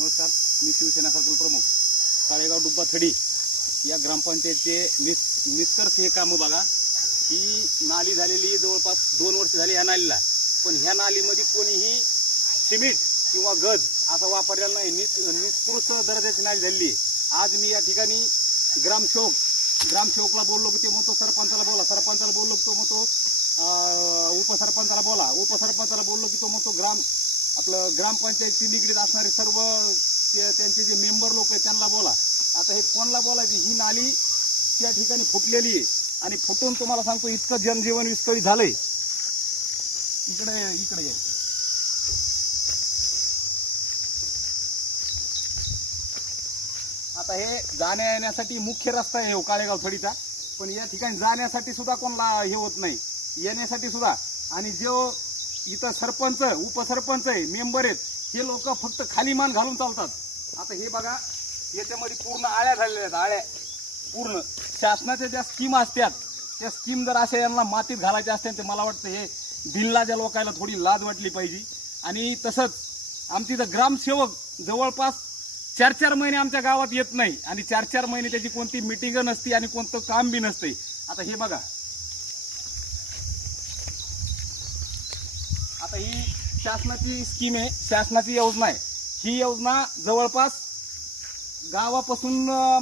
नमस्कार, मी शिवसेना सर्कल प्रमुख काळेगाव डुब्बा थडी या ग्रामपंचायतचे निष्कर्ष हे कामं बघा की नाली झालेली जवळपास 2 वर्ष झाली या नालीला, पण ह्या नालीमध्ये कोणीही सिमेंट किंवा गज असा वापरलेला नाही. निष्कृष्ट दर्जाची नाली झालेली आहे. आज मी या ठिकाणी ग्रामसेवकला बोललो की ते म्हणतो सरपंचाला बोला, सरपंचाला बोललो की तो म्हणतो उपसरपंचाला बोला, उपसरपंचाला बोललो की तो म्हणतो आपलं ग्रामपंचायतशी निगडीत असणारे सर्व त्यांचे जे मेंबर लोक आहेत त्यांना बोला. आता हे कोणाला बोलायची? ही नाली त्या ठिकाणी फुटलेली आहे आणि फुटून तुम्हाला सांगतो इतकं जनजीवन विस्कळीत झालंय. इकडे ये. आता हे जाण्या येण्यासाठी मुख्य रस्ता आहे हो काळेगाव थडीचा, पण या ठिकाणी जाण्यासाठी सुद्धा कोणाला हे होत नाही, येण्यासाठी सुद्धा. आणि जो इथं सरपंच उपसरपंच आहे मेंबर आहेत हे लोक फक्त खाली मान घालून चालतात. आता हे बघा याच्यामध्ये पूर्ण आळ्या झालेल्या आहेत, आळ्या पूर्ण. शासनाच्या ज्या स्कीम असतात त्या स्कीम जर अशा यांना मातीत घालायच्या असतात तर मला वाटतं हे बिनलाजा लोकांना थोडी लाज वाटली पाहिजे. आणि तसंच आमची इथं ग्रामसेवक जवळपास 4-4 महिने आमच्या गावात येत नाही आणि 4-4 महिने त्याची कोणती मिटिंग नसती आणि कोणतं काम बी नसते. आता हे बघा, आता ही शासनाची स्कीम आहे, शासनाची योजना आहे. ही योजना जवळपास गावापासून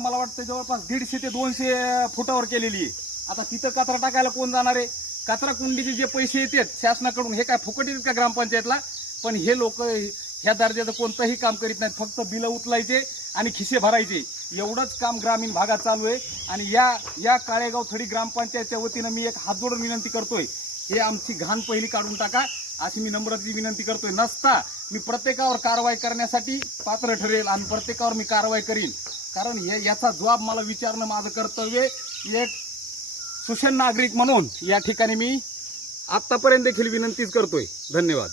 मला वाटतं जवळपास 150 ते 200 फुटावर केलेली आहे. आता तिथं कचरा टाकायला कोण जाणार आहे? कचरा कुंडीचे जे पैसे येतात शासनाकडून हे काय फुकट येतात का ग्रामपंचायतला? पण हे लोक ह्या दर्जाचं कोणतंही काम करीत नाहीत, फक्त बिलं उचलायचे आणि खिसे भरायचे, एवढंच काम ग्रामीण भागात चालू आहे. आणि या काळेगाव थडी ग्रामपंचायतच्या वतीनं मी एक हात जोडून विनंती करतोय, हे आमची घाण पहिली काढून टाका अशी मी नम्रतेची विनंती करतोय. नसता मी प्रत्येकावर कारवाई करण्यासाठी पात्र ठरेल आणि प्रत्येकावर मी कारवाई करीन, कारण याचा जबाब मला विचारणं माझं कर्तव्य. एक सुशल नागरिक म्हणून या ठिकाणी मी आत्तापर्यंत देखील विनंतीच करतोय. धन्यवाद.